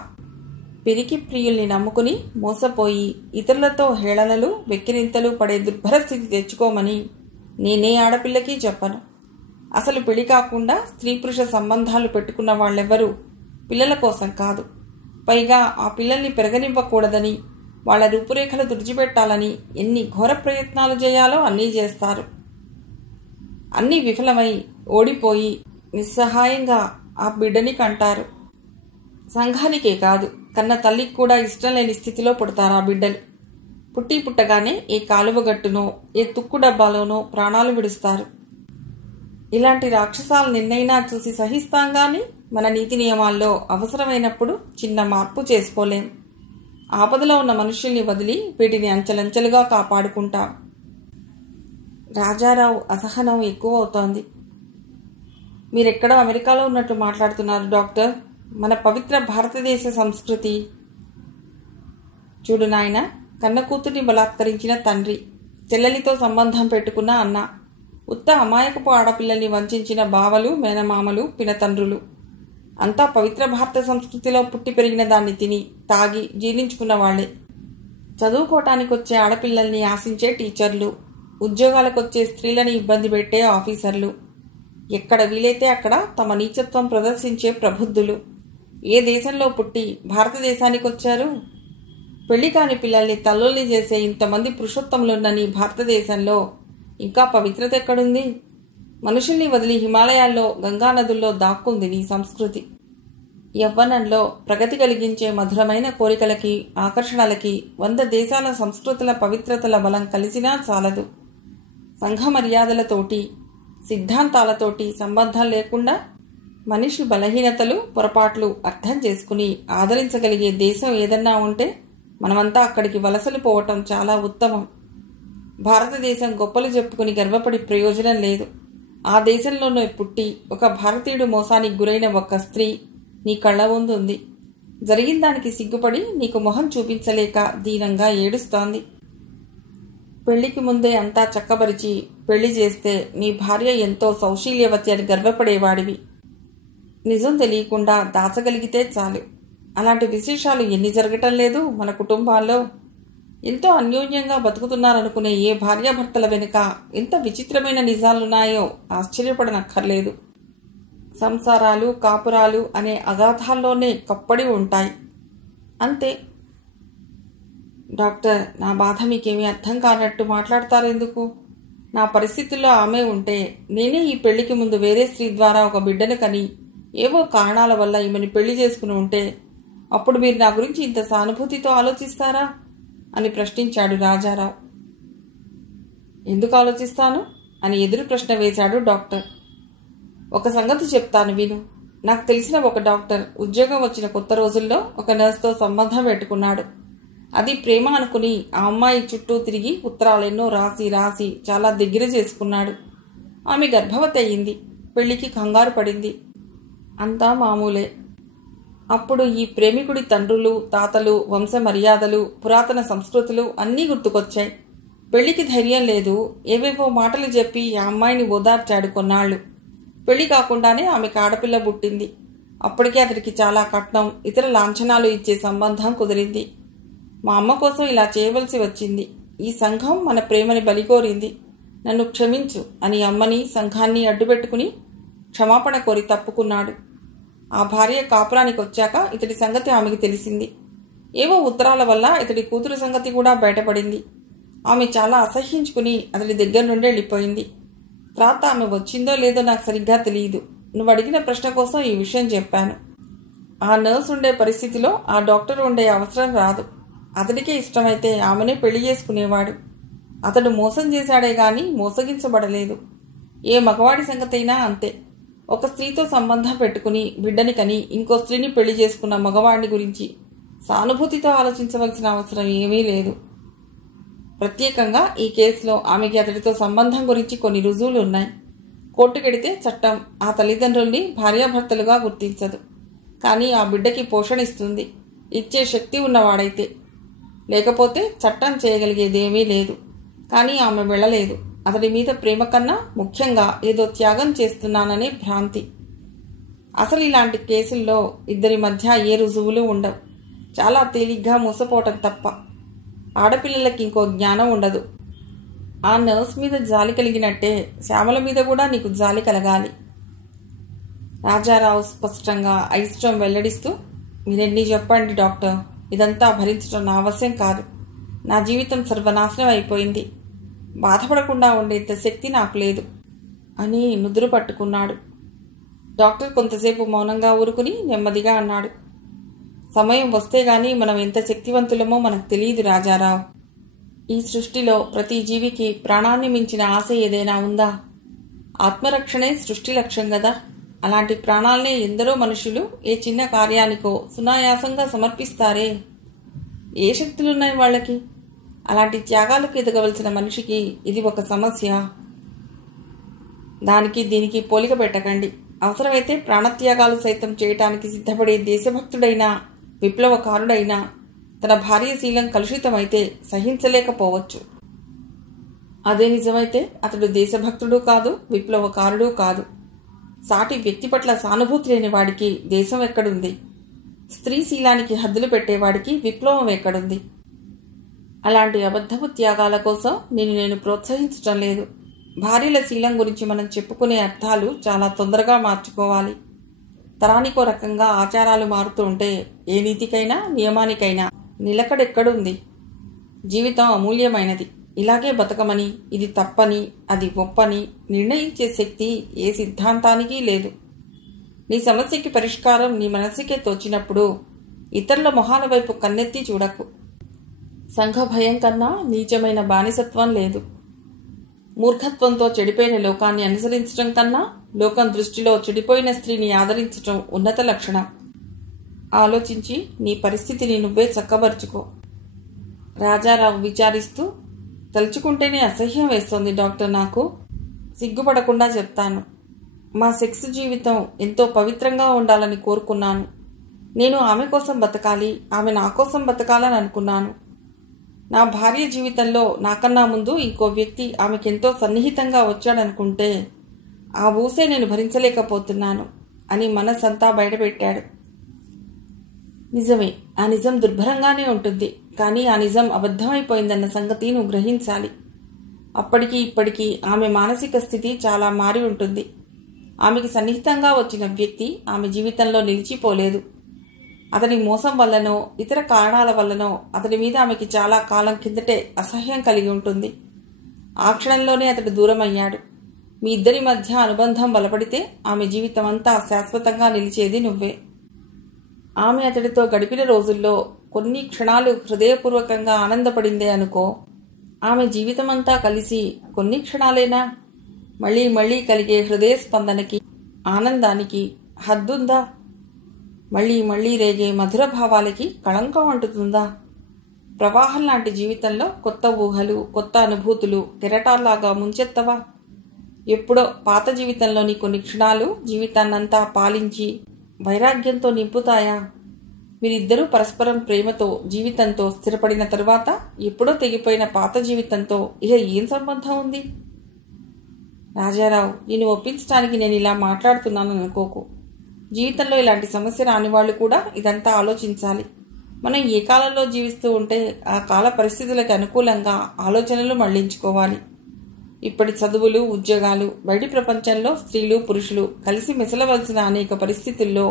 పిరికి ప్రియుల్ని నమ్ముకుని మోసపోయి ఇతరులతో హేళనలు, వెక్కిరింతలు పడే దుర్భర స్థితి తెచ్చుకోమని నేనే ఆడపిల్లకి చెప్పను. అసలు పెళ్లి కాకుండా స్త్రీ పురుష సంబంధాలు పెట్టుకున్న వాళ్ళెవ్వరూ పిల్లల కోసం కాదు, పైగా ఆ పిల్లల్ని పెరగనివ్వకూడదని, వాళ్ల రూపురేఖలు తుడిచిపెట్టాలని ఎన్ని ఘోర ప్రయత్నాలు చేయాలో అన్నీ చేస్తారు. అన్నీ విఫలమై ఓడిపోయి నిస్సహాయంగా ఆ బిడ్డని కంటారు. సంఘానికే కాదు, కన్న తల్లికి కూడా ఇష్టం లేని స్థితిలో పుడతారు ఆ బిడ్డలు. పుట్టగానే ఏ కాలువగట్టునో ఏ తుక్కు డబ్బాలోనో ప్రాణాలు విడుస్తారు. ఇలాంటి రాక్షసాలు నిన్నైనా చూసి సహిస్తాం గాని మన నీతి నియమాల్లో అవసరమైనప్పుడు చిన్న మార్పు చేసుకోలేం. ఆపదలో ఉన్న మనుషుల్ని వదిలి వీటిని అంచెలంచెలుగా కాపాడుకుంటాం. రాజారావు అసహనం ఎక్కువ అవుతోంది. మీరెక్కడో అమెరికాలో ఉన్నట్టు మాట్లాడుతున్నారు డాక్టర్. మన పవిత్ర భారతదేశ సంస్కృతి. చూడు నాయన, కన్న కూతుర్ని బలాత్కరించిన తండ్రి, చెల్లెలితో సంబంధం పెట్టుకున్న అన్న, ఉత్త అమాయకపు ఆడపిల్లల్ని వంచిన బావలు, మేనమామలు, పినతండ్రులు అంతా పవిత్ర భారత సంస్కృతిలో పుట్టి పెరిగిన దాన్ని తిని తాగి జీర్ణించుకున్న వాళ్లే. చదువుకోవటానికి వచ్చే ఆడపిల్లల్ని ఆశించే టీచర్లు, ఉద్యోగాలకొచ్చే స్త్రీలని ఇబ్బంది పెట్టే ఆఫీసర్లు, ఎక్కడ వీలైతే అక్కడ తమ నీచత్వం ప్రదర్శించే ప్రబుద్ధులు ఏ దేశంలో పుట్టి భారతదేశానికి వచ్చారు? పెళ్లి కాని పిల్లల్ని తల్లుల్ని చేసే ఇంతమంది పురుషోత్తములున్నని భారతదేశంలో ఇంకా పవిత్రత ఎక్కడుంది? మనుషుల్ని వదిలి హిమాలయాల్లో, గంగానదుల్లో దాక్కుంది నీ సంస్కృతి. యవ్వనంలో ప్రగతి కలిగించే మధురమైన కోరికలకి, ఆకర్షణలకి 100 దేశాల సంస్కృతుల పవిత్రతల బలం కలిసినా చాలదు. సంఘ మర్యాదలతోటి, సిద్ధాంతాలతోటి సంబంధం లేకుండా మనిషి బలహీనతలు, పొరపాట్లు అర్థం చేసుకుని ఆదరించగలిగే దేశం ఏదన్నా ఉంటే మనమంతా అక్కడికి వలసలు పోవటం చాలా ఉత్తమం. భారతదేశం గొప్పలు చెప్పుకుని గర్వపడి ప్రయోజనం లేదు. ఆ దేశంలోనే పుట్టి ఒక భారతీయుడు మోసానికి గురైన ఒక స్త్రీ నీ కళ్ళ ముందు ఉంది. జరిగిన దానికి సిగ్గుపడి నీకు మొహం చూపించలేక దీనంగా ఏడుస్తోంది. పెళ్లికి ముందే అంతా చక్కబరిచి పెళ్లి చేస్తే నీ భార్య ఎంతో సౌశీల్యవతి అని గర్వపడేవాడివి. నిజం తెలియకుండా దాచగలిగితే చాలు. అలాంటి విశేషాలు ఎన్ని జరగటం లేదు మన కుటుంబాల్లో? ఎంతో అన్యోన్యంగా బతుకుతున్నారనుకునే ఏ భార్యాభర్తల వెనుక ఎంత విచిత్రమైన నిజాలున్నాయో ఆశ్చర్యపడనక్కర్లేదు. సంసారాలు, కాపురాలు అనే అగాధాల్లోనే కప్పడి ఉంటాయి. అంతే. డాక్టర్, నా బాధ మీకేమీ అర్థం కానట్టు మాట్లాడతారెందుకు? నా పరిస్థితుల్లో ఆమె ఉంటే నేనే ఈ పెళ్లికి ముందు వేరే స్త్రీ ద్వారా ఒక బిడ్డను కని ఏవో కారణాల వల్ల ఈమెని పెళ్లి చేసుకుని ఉంటే అప్పుడు మీరు నా గురించి ఇంత సానుభూతితో ఆలోచిస్తారా అని ప్రశ్నించాడు రాజారావు. ఎందుకు ఆలోచిస్తాను అని ఎదురు ప్రశ్న వేశాడు డాక్టర్. ఒక సంగతి చెప్తాను విను. నాకు తెలిసిన ఒక డాక్టర్ ఉద్యోగం వచ్చిన కొత్త రోజుల్లో ఒక నర్స్తో సంబంధం పెట్టుకున్నాడు. అది ప్రేమ అనుకుని ఆ అమ్మాయి చుట్టూ తిరిగి ఉత్తరాలెన్నో రాసి చాలా దగ్గర చేసుకున్నాడు. ఆమె గర్భవతి అయ్యింది. పెళ్లికి కంగారు పడింది. అంతా మామూలే. అప్పుడు ఈ ప్రేమికుడి తండ్రులు, తాతలు, వంశ మర్యాదలు, పురాతన సంస్కృతులు అన్నీ గుర్తుకొచ్చాయి. పెళ్లికి ధైర్యం లేదు. ఏవేవో మాటలు చెప్పి ఆ అమ్మాయిని ఓదార్చాడు కొన్నాళ్లు. పెళ్లి కాకుండానే ఆమెకు ఆడపిల్ల పుట్టింది. అప్పటికే అతడికి చాలా కట్నం, ఇతర లాంఛనాలు ఇచ్చే సంబంధం కుదిరింది. మా అమ్మ కోసం ఇలా చేయవలసి వచ్చింది. ఈ సంఘం మన ప్రేమని బలికోరింది. నన్ను క్షమించు అని అమ్మని, సంఘాన్ని అడ్డుపెట్టుకుని క్షమాపణ కోరి తప్పుకున్నాడు. ఆ భార్య కాపురానికి వచ్చాక ఇతడి సంగతి ఆమెకు తెలిసింది. ఏవో ఉత్తరాల వల్ల ఇతడి కూతురు సంగతి కూడా బయటపడింది. ఆమె చాలా అసహ్యించుకుని అతడి దగ్గర నుండి వెళ్ళిపోయింది. తర్వాత ఆమె వచ్చిందో లేదో నాకు సరిగ్గా తెలియదు. నువ్వు అడిగిన ప్రశ్న కోసం ఈ విషయం చెప్పాను. ఆ నర్స్ ఉండే పరిస్థితిలో ఆ డాక్టర్ ఉండే అవసరం రాదు. అతడికే ఇష్టమైతే ఆమెనే పెళ్లి చేసుకునేవాడు. అతడు మోసం చేశాడే గాని మోసగించబడలేదు. ఏ మగవాడి సంగతైనా అంతే. ఒక స్త్రీతో సంబంధం పెట్టుకుని బిడ్డని కని ఇంకో స్త్రీని పెళ్లి చేసుకున్న మగవాడిని గురించి సానుభూతితో ఆలోచించవలసిన అవసరం ఏమీ లేదు. ప్రత్యేకంగా ఈ కేసులో ఆమెకి అతడితో సంబంధం గురించి కొన్ని రుజువులు ఉన్నాయి. కోర్టుకెడితే చట్టం ఆ తల్లిదండ్రుల్ని భార్యాభర్తలుగా గుర్తించదు. కానీ ఆ బిడ్డకి పోషణ ఇస్తుంది, ఇచ్చే శక్తి ఉన్నవాడైతే. లేకపోతే చట్టం చేయగలిగేదేమీ లేదు. కానీ ఆమె వెళ్ళలేదు. అతడి మీద ప్రేమ కన్నా ముఖ్యంగా ఏదో త్యాగం చేస్తున్నాననే భ్రాంతి. అసలు ఇలాంటి కేసుల్లో ఇద్దరి మధ్య ఏ రుజువులు ఉండవు. చాలా తేలిగ్గా మోసపోవటం తప్ప. ఆడపిల్లలకి ఇంకో జ్ఞానం ఉండదు. ఆ నర్స్ మీద జాలి కలిగినట్టే శ్యామల మీద కూడా నీకు జాలి కలగాలి. రాజారావు స్పష్టంగా అయిష్టం వెల్లడిస్తూ, మీరెన్ని చెప్పండి డాక్టర్, ఇదంతా భరించడం నా అవశ్యం కాదు. నా జీవితం సర్వనాశనం అయిపోయింది. బాధపడకుండా ఉండేంత శక్తి నాకు లేదు అని నుదురు పట్టుకున్నాడు. డాక్టర్ కొంతసేపు మౌనంగా ఊరుకుని నెమ్మదిగా అన్నాడు, సమయం వస్తే గానీ మనం ఎంత శక్తివంతులమో మనకు తెలియదు రాజారావు. ఈ సృష్టిలో ప్రతి జీవికి ప్రాణాన్ని మించిన ఆశ ఏదైనా ఉందా? ఆత్మరక్షణే సృష్టి లక్ష్యం కదా. అలాంటి ప్రాణాలనే ఎందరో మనుషులు ఏ చిన్న కార్యానికో సునాయాసంగా సమర్పిస్తారే. ఏ శక్తులున్నాయి వాళ్ళకి? అలాంటి త్యాగాలకు ఎదగవలసిన మనిషికి ఇది ఒక సమస్య. దానికి దీనికి పోలిక పెట్టకండి. అవసరమైతే ప్రాణత్యాగాలు సైతం చేయటానికి సిద్ధపడే దేశభక్తుడైనా విప్లవకారుడైనా తన భార్య శీలం కలుషితమైతే సహించలేకపోవచ్చు. అదే నిజమైతే అతడు దేశభక్తుడు కాదు, విప్లవకారుడు కాదు. సాటి వ్యక్తి పట్ల సానుభూతి లేని వాడికి దేశం ఎక్కడుంది? స్త్రీ శీలానికి హద్దులు పెట్టేవాడికి విప్లవం ఎక్కడుంది? అలాంటి అబద్ధపు త్యాగాల కోసం నేను ప్రోత్సహించటం లేదు. భార్యల శీలం గురించి మనం చెప్పుకునే అర్థాలు చాలా తొందరగా మార్చుకోవాలి. తరానికో రకంగా ఆచారాలు మారుతూ ఉంటే ఏ నీతికైనా నియమానికైనా నిలకడెక్కడుంది? జీవితం అమూల్యమైనది. ఇలాగే బతకమని, ఇది తప్పని, అది ఒప్పని నిర్ణయించే శక్తి ఏ సిద్ధాంతానికి లేదు. నీ సమస్యకి పరిష్కారం నీ మనసుకే తోచినప్పుడు ఇతరుల మొహాల వైపు కన్నెత్తి చూడకు. సంఘ భయం కన్నా నీచమైన బానిసత్వం లేదు. మూర్ఖత్వంతో చెడిపోయిన లోకాన్ని అనుసరించడం కన్నా లోకం దృష్టిలో చెడిపోయిన స్త్రీని ఆదరించటం ఉన్నత లక్షణం. ఆలోచించి నీ పరిస్థితిని నువ్వే చక్కబరుచుకో. రాజారావు విచారిస్తూ, తలుచుకుంటేనే అసహ్యం వేస్తోంది డాక్టర్. నాకు సిగ్గుపడకుండా చెప్తాను. మా సెక్స్ జీవితం ఎంతో పవిత్రంగా ఉండాలని కోరుకున్నాను. నేను ఆమె కోసం బతకాలి, ఆమె నా కోసం బతకాలని అనుకున్నాను. నా భార్య జీవితంలో నాకన్నా ముందు ఇంకో వ్యక్తి ఆమెకెంతో సన్నిహితంగా వచ్చాడనుకుంటే ఆ ఊసే నేను భరించలేకపోతున్నాను అని మనసంతా బయటపెట్టాడు. నిజమే, ఆ నిజం దుర్భరంగానే ఉంటుంది. కానీ ఆ నిజం అబద్ధమైపోయిందన్న సంగతి నువ్వు గ్రహించాలి. అప్పటికి ఇప్పటికీ ఆమె మానసిక స్థితి చాలా మారి ఉంటుంది. ఆమెకి సన్నిహితంగా వచ్చిన వ్యక్తి ఆమె జీవితంలో నిలిచిపోలేదు. అతని మోసం వల్లనో ఇతర కారణాల వల్లనో అతడి మీద ఆమెకి చాలా కాలం కిందటే అసహ్యం కలిగి ఉంటుంది. ఆ క్షణంలోనే అతడు దూరమయ్యాడు. మీ ఇద్దరి మధ్య అనుబంధం బలపడితే ఆమె జీవితం అంతా శాశ్వతంగా నిలిచేది నువ్వే. ఆమె అతడితో గడిపిన రోజుల్లో కొన్ని క్షణాలు హృదయపూర్వకంగా ఆనందపడిందే అనుకో. ఆమె జీవితమంతా కలిసి కొన్ని క్షణాలేనా? మళ్లీ మళ్లీ కలిగే హృదయ స్పందనకి, ఆనందానికి హద్దుందా? మళ్లీ మళ్లీ రేగే మధుర భావాలకి కళంకం అంటుతుందా? ప్రవాహం లాంటి జీవితంలో కొత్త ఊహలు, కొత్త అనుభూతులు కెరటాల్లాగా ముంచెత్తవా? ఎప్పుడో పాత జీవితంలోని కొన్ని క్షణాలు జీవితాన్నంతా పాలించి వైరాగ్యంతో నింపుతాయా? మీరిద్దరూ పరస్పరం ప్రేమతో జీవితంతో స్థిరపడిన తరువాత ఎప్పుడో తెగిపోయిన పాత జీవితంతో ఇక ఏం సంబంధం ఉంది? రాజారావు, నేను ఒప్పించడానికి నేను ఇలా మాట్లాడుతున్నాను అనుకోకు. జీవితంలో ఇలాంటి సమస్య రాని వాళ్ళు కూడా ఇదంతా ఆలోచించాలి. మనం ఏ కాలంలో జీవిస్తూ ఉంటే ఆ కాల పరిస్థితులకు అనుకూలంగా ఆలోచనలు మళ్లించుకోవాలి. ఇప్పటి చదువులు, ఉద్యోగాలు, బయటి ప్రపంచంలో స్త్రీలు పురుషులు కలిసి మెసలవలసిన అనేక పరిస్థితుల్లో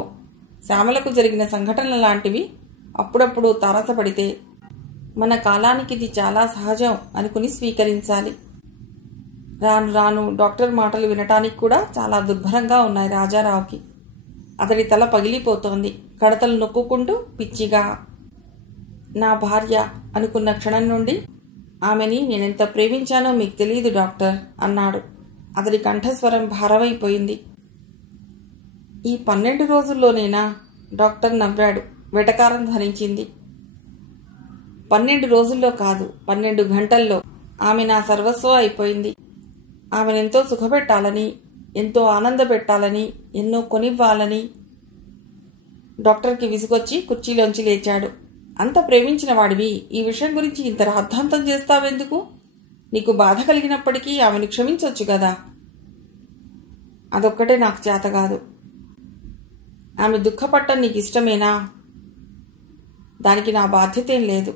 శ్యామలకు జరిగిన సంఘటనల లాంటివి అప్పుడప్పుడు తారసపడితే మన కాలానికి ఇది చాలా సహజం అనుకుని స్వీకరించాలి. రాను రాను డాక్టర్ మాటలు వినటానికి కూడా చాలా దుర్భరంగా ఉన్నాయి రాజారావుకి. అతడి తల పగిలిపోతోంది. కడతలు నొక్కుంటూ పిచ్చిగా. నా భార్య అనుకున్న క్షణం నుండి ఆమెని నేనెంత ప్రేమించానో మీకు తెలియదు డాక్టర్ అన్నాడు. అతడి కంఠస్వరం భారమైపోయింది. ఈ 12 రోజుల్లోనేనా? డాక్టర్ నవ్వాడు. వెటకారం ధరించింది. 12 రోజుల్లో కాదు, 12 గంటల్లో ఆమె నా సర్వస్వం అయిపోయింది. ఆమెనెంతో సుఖపెట్టాలని, ఎంతో ఆనందపెట్టాలని, ఎన్నో కొనివ్వాలని. డాక్టర్కి విసుగొచ్చి కుర్చీలోంచి లేచాడు. అంత ప్రేమించిన వాడివి ఈ విషయం గురించి ఇంత రాద్ధాంతం చేస్తావెందుకు? నీకు బాధ కలిగినప్పటికీ ఆమెను క్షమించొచ్చు కదా. అదొక్కటే నాకు చేతగాదు. ఆమె దుఃఖపట్టం నీకు ఇష్టమేనా? దానికి నా బాధ్యతేం లేదు.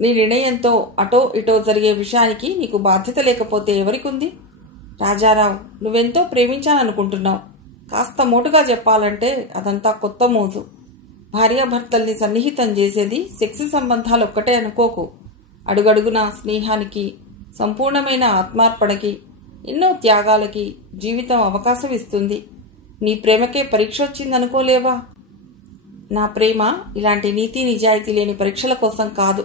నీ నిర్ణయంతో అటో ఇటో జరిగే విషయానికి నీకు బాధ్యత లేకపోతే ఎవరికుంది? రాజారావు, నువ్వెంతో ప్రేమించాననుకుంటున్నావు. కాస్త మోటుగా చెప్పాలంటే అదంతా కొత్త మోజు. భార్యాభర్తల్ని సన్నిహితం చేసేది సెక్స్ సంబంధాలు ఒక్కటే అనుకోకు. అడుగడుగున స్నేహానికి, సంపూర్ణమైన ఆత్మార్పణకి, ఎన్నో త్యాగాలకి జీవితం అవకాశం ఇస్తుంది. నీ ప్రేమకే పరీక్ష వచ్చిందనుకోలేవా? నా ప్రేమ ఇలాంటి నీతి నిజాయితీ లేని పరీక్షల కోసం కాదు.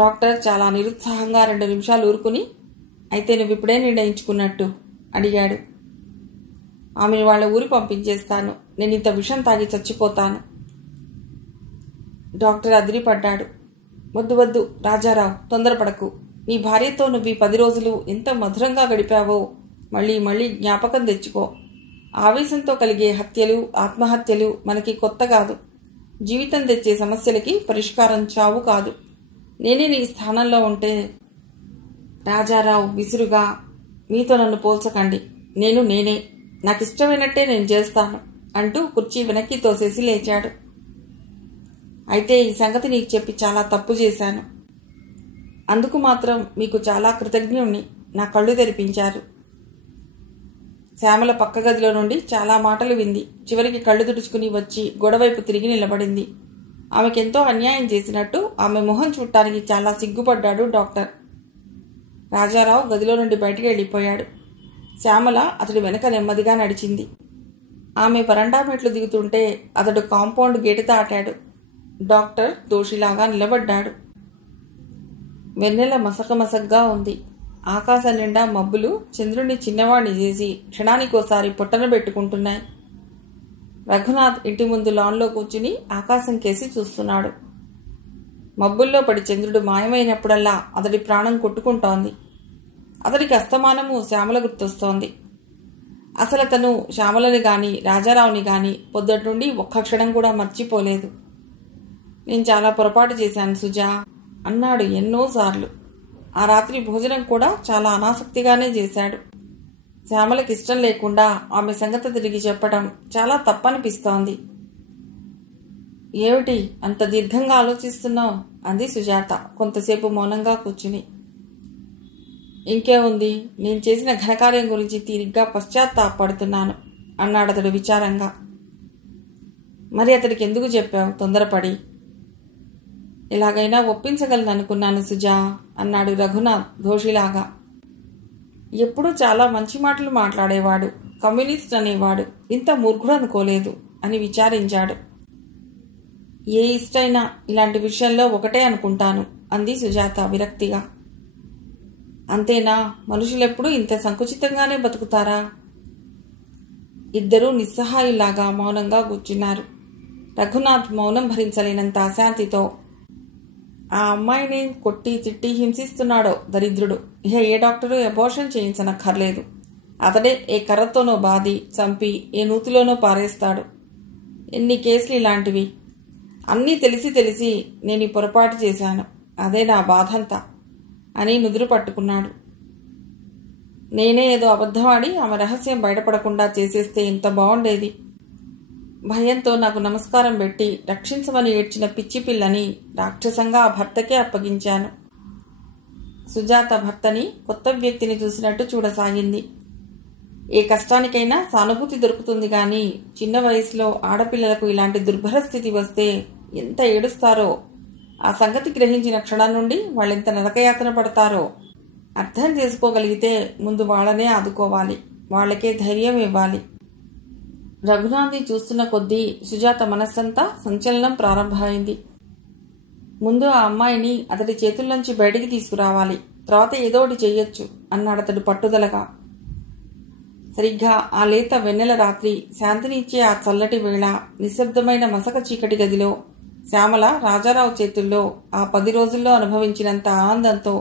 డాక్టర్ చాలా నిరుత్సాహంగా 2 నిమిషాలు ఊరుకుని, అయితే నువ్విప్పుడే నిర్ణయించుకున్నట్టు అడిగాడు. ఆమెను వాళ్ళ ఊరి పంపించేస్తాను. నేను ఇంత విషం తాగి చచ్చిపోతాను. డాక్టర్ అదిరిపడ్డాడు. వద్దు వద్దు రాజారావు, తొందరపడకు. నీ భార్యతో నువ్వు ఈ 10 రోజులు ఎంత మధురంగా గడిపావో మళ్ళీ మళ్ళీ జ్ఞాపకం తెచ్చుకో. ఆవేశంతో కలిగే హత్యలు, ఆత్మహత్యలు మనకి కొత్త కాదు. జీవితం తెచ్చే సమస్యలకి పరిష్కారం చావు కాదు. నేనే నీ స్థానంలో ఉంటే. రాజారావు విసురుగా, మీతో నన్ను పోల్చకండి. నేనే. నాకిష్టమైనట్టే నేను చేస్తాను అంటూ కుర్చీ వెనక్కి తోసేసి లేచాడు. అయితే ఈ సంగతి నీకు చెప్పి చాలా తప్పు చేశాను. అందుకు మాత్రం మీకు చాలా కృతజ్ఞుణ్ణి. నా కళ్ళు తెరిపించారు. శ్యామల పక్క గదిలో నుండి చాలా మాటలు వింది. చివరికి కళ్ళు తుడుచుకుని వచ్చి గోడవైపు తిరిగి నిలబడింది. ఆమెకెంతో అన్యాయం చేసినట్టు ఆమె మొహం చూడటానికి చాలా సిగ్గుపడ్డాడు డాక్టర్. రాజారావు గదిలో నుండి బయటికి వెళ్ళిపోయాడు. శ్యామల అతడి వెనక నెమ్మదిగా నడిచింది. ఆమె వరండా మెట్లు దిగుతుంటే అతడు కాంపౌండ్ గేటు దాటాడు. డాక్టర్ దోషిలాగా నిలబడ్డాడు. వెన్నెల మసకమసగ్గా ఉంది. ఆకాశం నిండా మబ్బులు చంద్రుణ్ణి చిన్నవాణ్ణి చేసి క్షణానికోసారి పొట్టన పెట్టుకుంటున్నాయి. రఘునాథ్ ఇంటి ముందు లాన్లో కూర్చుని ఆకాశం కేసి చూస్తున్నాడు. మబ్బుల్లో పడి చంద్రుడు మాయమైనప్పుడల్లా అతడి ప్రాణం కొట్టుకుంటోంది. అతడికి అస్తమానము శ్యామల గుర్తొస్తోంది. అసలు అతను శ్యామలని గాని రాజారావుని గాని పొద్దుటి నుండి ఒక్క క్షణం కూడా మర్చిపోలేదు. నేను చాలా పొరపాటు చేశాను సుజా అన్నాడు ఎన్నోసార్లు. ఆ రాత్రి భోజనం కూడా చాలా అనాసక్తిగానే చేశాడు. శ్యామలకి ఇష్టం లేకుండా ఆమె సంగతి తిరిగి చెప్పడం చాలా తప్పనిపిస్తోంది. ఏమిటి అంత దీర్ఘంగా ఆలోచిస్తున్నావు? అంది సుజాత కొంతసేపు మౌనంగా కూర్చుని. ఇంకే ఉంది, నేను చేసిన ఘనకార్యం గురించి తీరిగ్గా పశ్చాత్తాపడుతున్నాను అన్నాడతడు విచారంగా. మరి అతడికి ఎందుకు చెప్పావు తొందరపడి? ఎలాగైనా ఒప్పించగలను అనుకున్నాను సుజా అన్నాడు రఘునాథ్ దోషిలాగా. ఎప్పుడూ చాలా మంచి మాటలు మాట్లాడేవాడు, కమ్యూనిస్ట్ అనేవాడు, ఇంత మూర్ఖుడు అనుకోలేదు అని విచారించాడు. ఏ ఇష్టైనా ఇలాంటి విషయంలో ఒకటే అనుకుంటాను అంది సుజాత విరక్తిగా. అంతేనా? మనుషులెప్పుడూ ఇంత సంకుచితంగానే బతుకుతారా? ఇద్దరూ నిస్సహాయులాగా మౌనంగా కూర్చున్నారు. రఘునాథ్ మౌనం భరించలేనంత అశాంతితో, ఆ అమ్మాయిని కొట్టి తిట్టి హింసిస్తున్నాడో దరిద్రుడు. ఇహ ఏ డాక్టరు అబార్షన్ చేయించనక్కర్లేదు. అతడే ఏ కర్రతోనో బాది చంపి ఏ నూతిలోనో పారేస్తాడు. ఎన్ని కేసులు ఇలాంటివి. అన్నీ తెలిసి నేను ఈ పొరపాటు చేశాను. అదే నా బాధంతా అని నుదురు పట్టుకున్నాడు. నేనే ఏదో అబద్ధమాడి ఆమె రహస్యం బయటపడకుండా చేసేస్తే ఎంత బాగుండేది. భయంతో నాకు నమస్కారం పెట్టి రక్షించమని ఏడ్చిన పిచ్చి పిల్లని రాక్షసంగా ఆ భర్తకే అప్పగించాను. సుజాత భర్తని కొత్త వ్యక్తిని చూసినట్టు చూడసాగింది. ఏ కష్టానికైనా సానుభూతి దొరుకుతుంది గాని చిన్న వయసులో ఆడపిల్లలకు ఇలాంటి దుర్భర స్థితి వస్తే ఎంత ఏడుస్తారో, ఆ సంగతి గ్రహించిన క్షణం నుండి వాళ్ళెంత నరకయాతన పడతారో అర్థం చేసుకోగలిగితే ముందు వాళ్ళనే ఆదుకోవాలి, వాళ్ళకే ధైర్యం ఇవ్వాలి. రఘునాథ్ని చూస్తున్న కొద్దీ సుజాత మనస్సంతా సంచలనం ప్రారంభమైంది. ముందు ఆ అమ్మాయిని అతడి చేతుల్లోంచి బయటికి తీసుకురావాలి, తర్వాత ఏదోటి చెయ్యొచ్చు అన్నాడతడు పట్టుదలగా. సరిగ్గా ఆ లేత వెన్నెల రాత్రి, శాంతిని ఇచ్చే ఆ చల్లటి వేళ, నిశ్శబ్దమైన మసక చీకటి గదిలో శ్యామల రాజారావు చేతుల్లో ఆ 10 రోజుల్లో అనుభవించినంత ఆనందంతో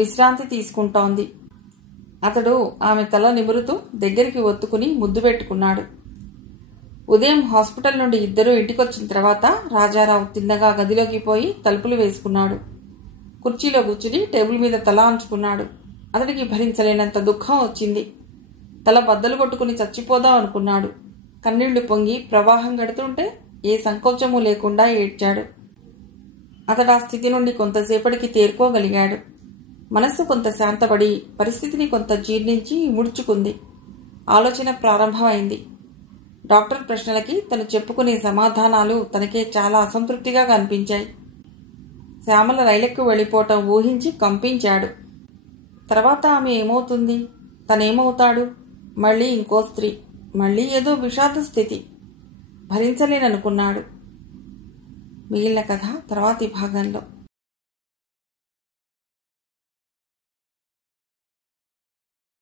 విశ్రాంతి తీసుకుంటోంది. అతడు ఆమె తల నిమురుతూ దగ్గరికి ఒత్తుకుని ముద్దు పెట్టుకున్నాడు. ఉదయం హాస్పిటల్ నుండి ఇద్దరూ ఇంటికొచ్చిన తర్వాత రాజారావు తిన్నగా గదిలోకి పోయి తలుపులు వేసుకున్నాడు. కుర్చీలో కూర్చుని టేబుల్ మీద తల అంచుకున్నాడు. అతడికి భరించలేనంత దుఃఖం వచ్చింది. తల బద్దలు కొట్టుకుని చచ్చిపోదాం అనుకున్నాడు. కన్నీళ్లు పొంగి ప్రవాహం గడుతుంటే ఏ సంకోచమూ లేకుండా ఏడ్చాడు. అతడు ఆ స్థితి నుండి కొంతసేపటికి తేరుకోగలిగాడు. మనస్సు కొంత శాంతపడి పరిస్థితిని కొంత జీర్ణించి ముడుచుకుంది. ఆలోచన ప్రారంభమైంది. డాక్టర్ ప్రశ్నలకి తను చెప్పుకునే సమాధానాలు తనకే చాలా అసంతృప్తిగా కనిపించాయి. శ్యామల రైలెక్కు వెళ్ళిపోవటం ఊహించి కంపించాడు. తర్వాత ఆమె ఏమవుతుంది? తనేమవుతాడు? మళ్ళీ ఇంకో స్త్రీ, మళ్ళీ ఏదో విషాద స్థితి. భరించలేననుకున్నాడు. మిగిలిన కథ తర్వాతి భాగంలో.